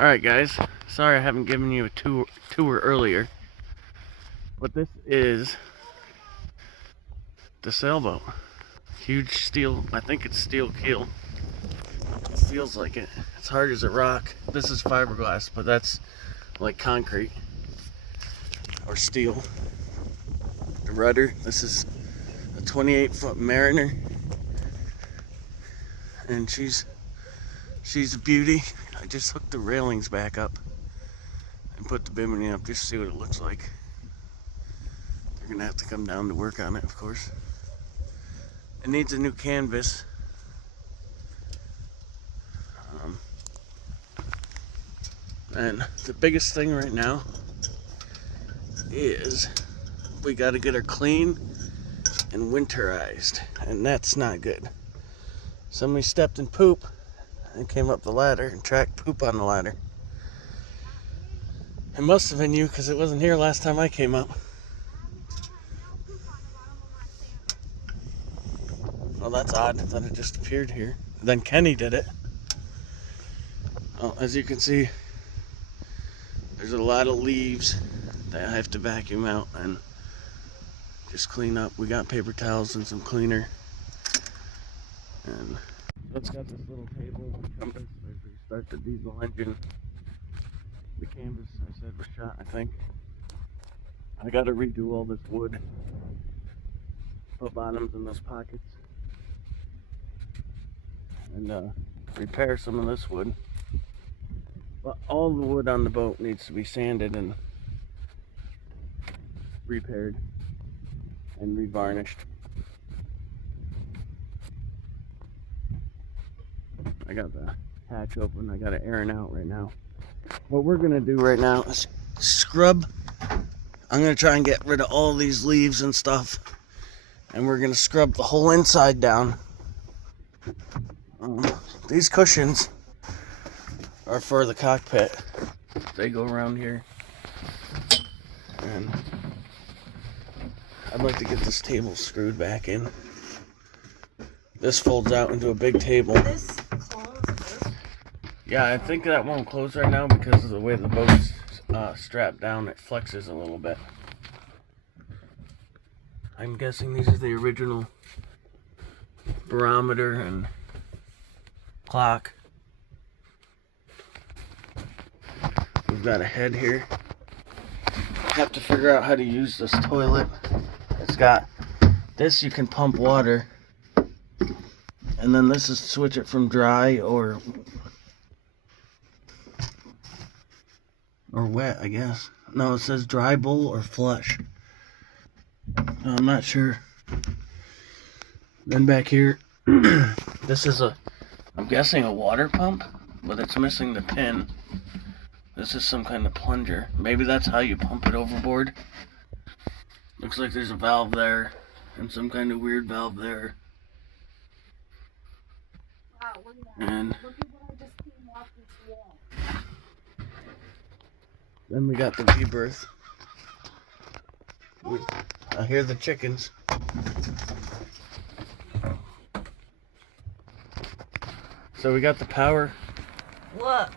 Alright guys, sorry I haven't given you a tour earlier, but this is the sailboat. Huge steel, I think it's steel keel. It feels like it. It's hard as a rock. This is fiberglass, but that's like concrete or steel. The rudder, this is a 28-foot Mariner, and she's a beauty. I just hooked the railings back up and put the bimini up just to see what it looks like. They're gonna have to come down to work on it, of course. It needs a new canvas. And the biggest thing right now is we got to get her clean and winterized, and that's not good. Somebody stepped in poop and came up the ladder and tracked poop on the ladder. It must have been you, because it wasn't here last time I came up. Well, that's odd that it just appeared here. Then Kenny did it. Well, as you can see, there's a lot of leaves that I have to vacuum out and just clean up. We got paper towels and some cleaner. And it's got this little table and compass as we start the diesel engine. The canvas, I said, was shot, I think. I got to redo all this wood. Put bottoms in those pockets. And repair some of this wood. But all the wood on the boat needs to be sanded and repaired and revarnished. I got the hatch open. I got it airing out right now. What we're gonna do right now is scrub. I'm gonna try and get rid of all these leaves and stuff, and we're gonna scrub the whole inside down. These cushions are for the cockpit. They go around here, and I'd like to get this table screwed back in. This folds out into a big table. This closes. Yeah, I think that won't close right now because of the way the boat's strapped down. It flexes a little bit. I'm guessing these are the original barometer and clock. We've got a head here. Have to figure out how to use this toilet. It's got this, you can pump water, and then this is switch it from dry or wet, I guess. No, it says dry bowl or flush. No, I'm not sure. Then back here, this is I'm guessing a water pump, but it's missing the pin. This is some kind of plunger. Maybe that's how you pump it overboard. Looks like there's a valve there and some kind of weird valve there. Wow, look at that. And Look at what I just came off this wall. then we got the V-berth. I hear the chickens. So we got the power. Look,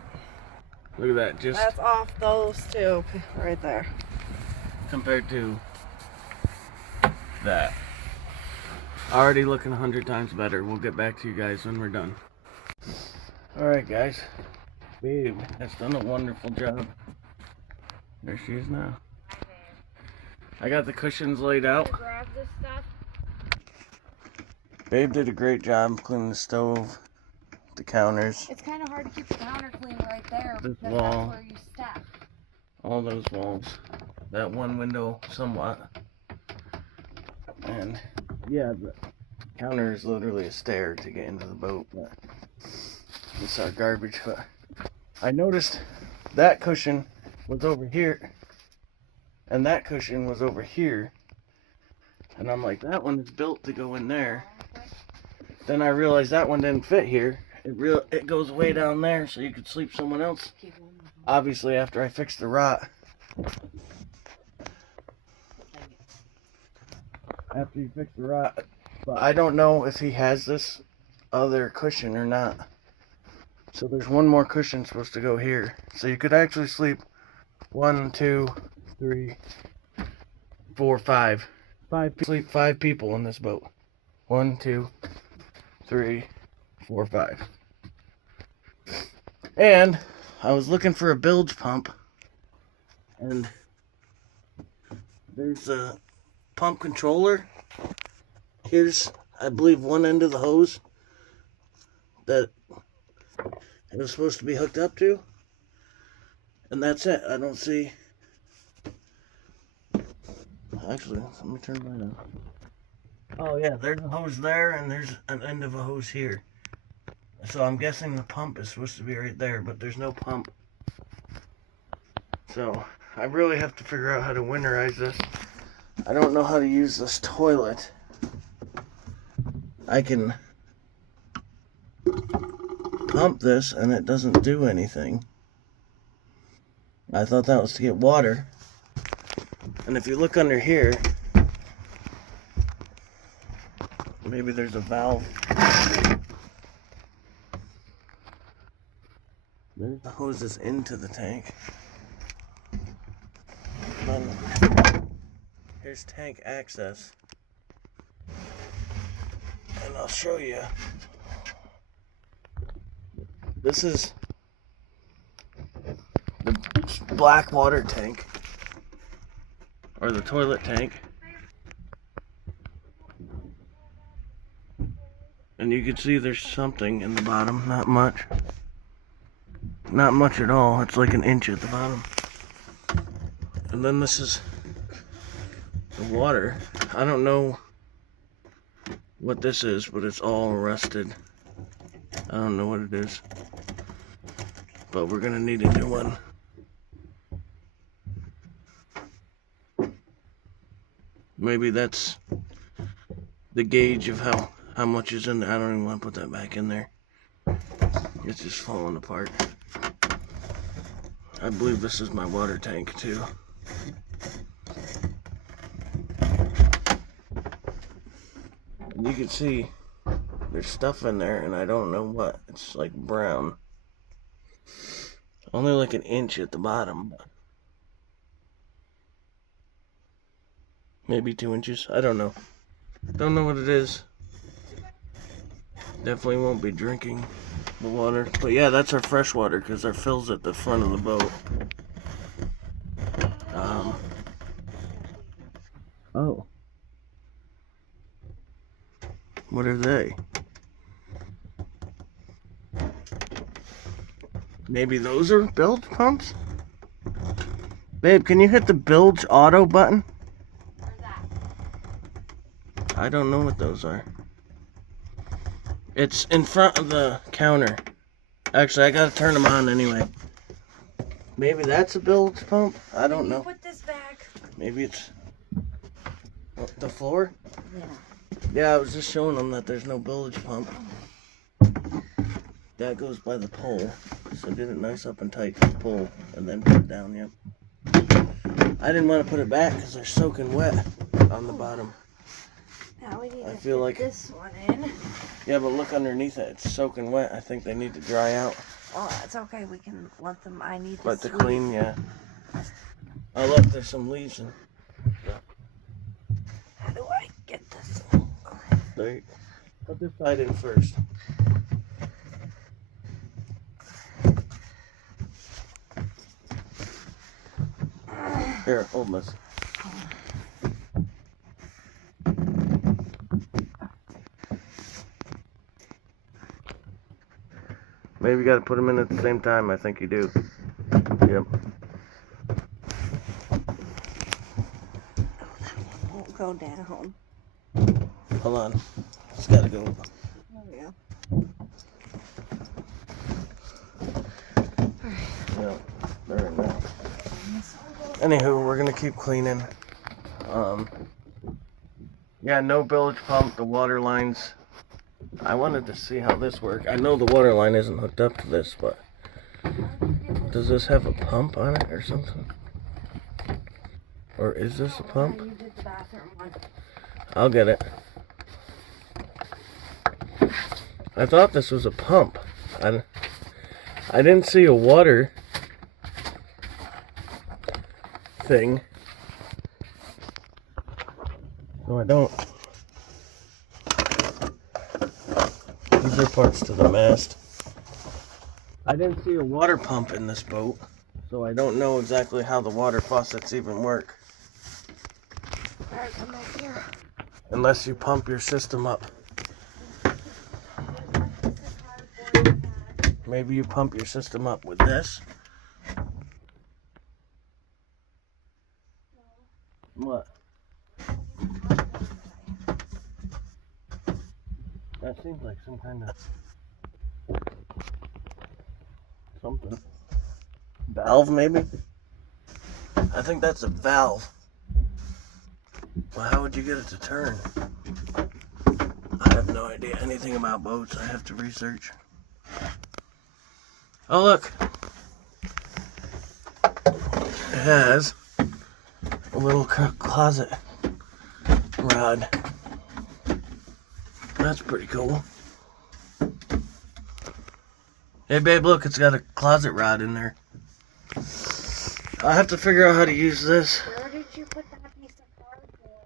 Look at that, just that's off those two right there. compared to that. Already looking 100 times better. We'll get back to you guys when we're done. Alright guys, Babe has done a wonderful job. There she is now. I got the cushions laid out. Grab this stuff. Babe did a great job cleaning the stove, the counters, It's kind of hard to keep the counter clean right there This because wall. that's where you step. all those walls, that one window somewhat. And yeah, the counter is literally a stair to get into the boat, but it's our garbage. But I noticed that cushion was over here and that cushion was over here, and I'm like, that one is built to go in there. Then I realized that one didn't fit here. It goes way down there so you could sleep someone else. Obviously after I fixed the rot. After you fix the rot. But I don't know if he has this other cushion or not. So there's one more cushion supposed to go here. So you could actually sleep 1, 2, 3, 4, 5. Sleep 5 people in this boat. 1, 2, 3, 4, 5. And I was looking for a bilge pump, and there's a pump controller. Here's, I believe, one end of the hose that it was supposed to be hooked up to, and that's it. I don't see. Actually, let me turn mine on. Oh yeah, there's a hose there, and there's an end of a hose here. So I'm guessing the pump is supposed to be right there, but there's no pump. So I really have to figure out how to winterize this. I don't know how to use this toilet. I can pump this and it doesn't do anything. I thought that was to get water. And if you look under here, maybe there's a valve. There's the hoses into the tank. Then here's tank access. And I'll show you. This is the black water tank, or the toilet tank. And you can see there's something in the bottom, not much. Not much at all, it's like an inch at the bottom. And then this is the water. I don't know what this is, but it's all rusted. I don't know what it is. But we're gonna need a new one. Maybe that's the gauge of how much is in there. I don't even want to put that back in there. It's just falling apart. I believe this is my water tank too. And you can see there's stuff in there and I don't know what. It's like brown. Only like an inch at the bottom. Maybe 2 inches. I don't know. Don't know what it is. Definitely won't be drinking the water. But yeah, that's our fresh water because our fill's at the front of the boat. Oh. What are they? Maybe those are bilge pumps? Babe, can you hit the bilge auto button? Where's that? I don't know what those are. It's in front of the counter. Actually, I gotta turn them on anyway. Maybe that's a bilge pump? I don't know. Put this back. Maybe it's the floor? Yeah. Yeah, I was just showing them that there's no bilge pump. That goes by the pole. So get it nice up and tight to the pole and then put it down, yep. I didn't want to put it back because they're soaking wet on the bottom. Now we need I to feel fit like this one in. Yeah, but look underneath it. It's soaking wet. I think they need to dry out. Oh, that's okay. We can let them. I need But to to clean, yeah. Oh, look, there's some leaves in. How do I get this? There. Put this side in first. Here, hold this. Maybe you got to put them in at the same time. I think you do. Yep. Won't go down. Hold on. It's got to go. There we go. Yeah, there we go. Anywho, we're gonna keep cleaning. Yeah, no bilge pump. The water lines. I wanted to see how this works. I know the water line isn't hooked up to this, but does this have a pump on it or something? Or is this a pump? You did the bathroom one. I'll get it. I thought this was a pump. I didn't see a water thing. So I don't. These are parts to the mast. I didn't see a water pump in this boat, so I don't know exactly how the water faucets even work. There's some right here. Unless you pump your system up. Maybe you pump your system up with this. What? That seems like some kind of something. Valve, maybe? I think that's a valve. Well, how would you get it to turn? I have no idea anything about boats. I have to research. Oh, look. It has a little closet rod. That's pretty cool. Hey, babe, look, it's got a closet rod in there. I have to figure out how to use this. Where did you put that piece of cardboard?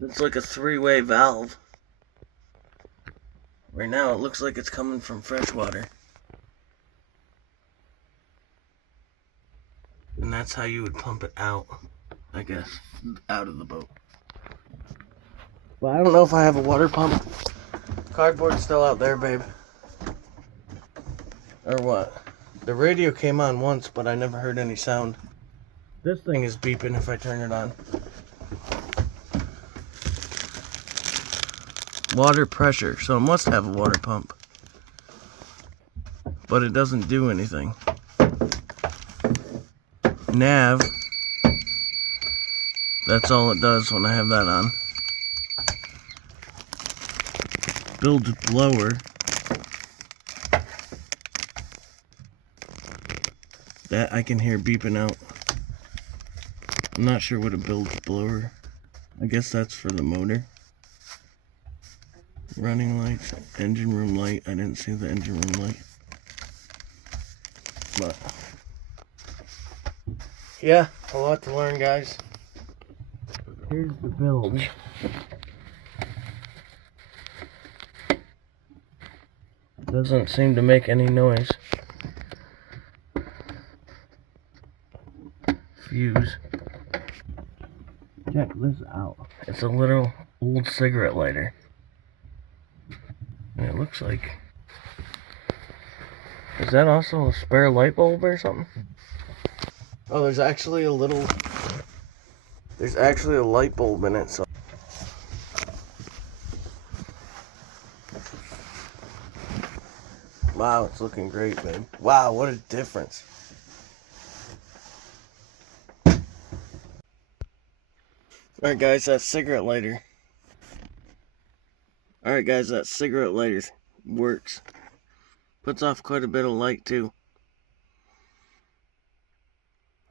It's like a three-way valve. Right now, it looks like it's coming from fresh water. And that's how you would pump it out, I guess, out of the boat. But I don't know if I have a water pump. Cardboard's still out there, babe. Or what? The radio came on once, but I never heard any sound. This thing is beeping if I turn it on. Water pressure, so it must have a water pump. But it doesn't do anything. Nav. That's all it does when I have that on. Build blower. That I can hear beeping out. I'm not sure what a build blower. I guess that's for the motor. Running lights, engine room light. I didn't see the engine room light. But yeah, a lot to learn, guys. Here's the bilge. Doesn't seem to make any noise. Fuse. Check this out. It's a little old cigarette lighter. And it looks like... Is that also a spare light bulb or something? Oh, there's actually a little... There's actually a light bulb in it, so... Wow, it's looking great, babe. Wow, what a difference. Alright guys, that cigarette lighter. Alright guys, that cigarette lighter works. Puts off quite a bit of light too.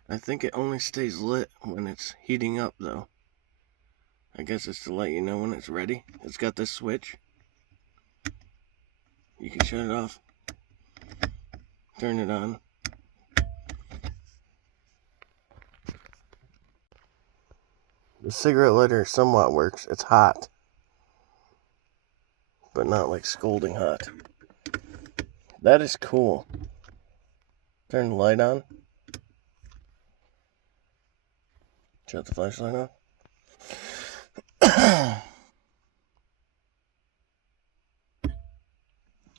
I think it only stays lit when it's heating up though. I guess it's to let you know when it's ready. It's got this switch. You can shut it off. Turn it on. The cigarette lighter somewhat works. It's hot. But not like scalding hot. That is cool. Turn the light on. Shut the flashlight off.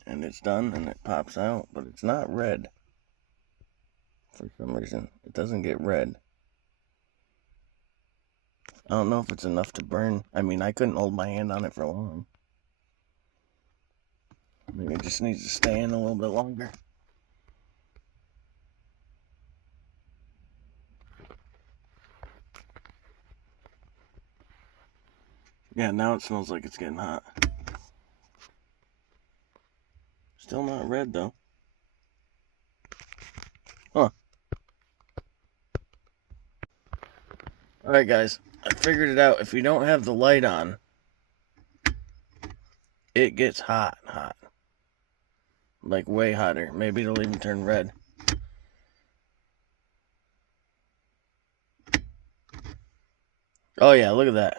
And it's done and it pops out, but it's not red. For some reason, it doesn't get red. I don't know if it's enough to burn. I mean, I couldn't hold my hand on it for long. Maybe it just needs to stay in a little bit longer. Yeah, now it smells like it's getting hot. Still not red though. Huh. Alright guys, I figured it out. If you don't have the light on, it gets hot. like way hotter. Maybe it'll even turn red. Oh yeah, look at that.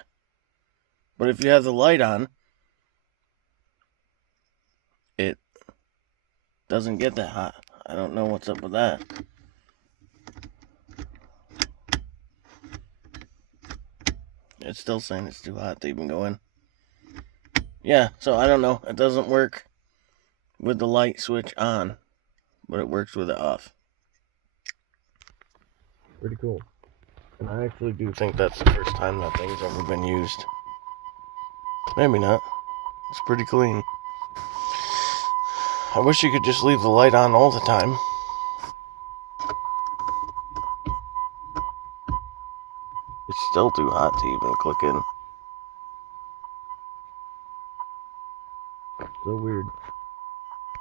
But if you have the light on, it doesn't get that hot. I don't know what's up with that. It's still saying it's too hot to even go in. Yeah, so I don't know. It doesn't work with the light switch on, but it works with it off. Pretty cool. And I actually do think that's the first time that thing's ever been used. Maybe not. It's pretty clean. I wish you could just leave the light on all the time. It's still too hot to even click in. So weird.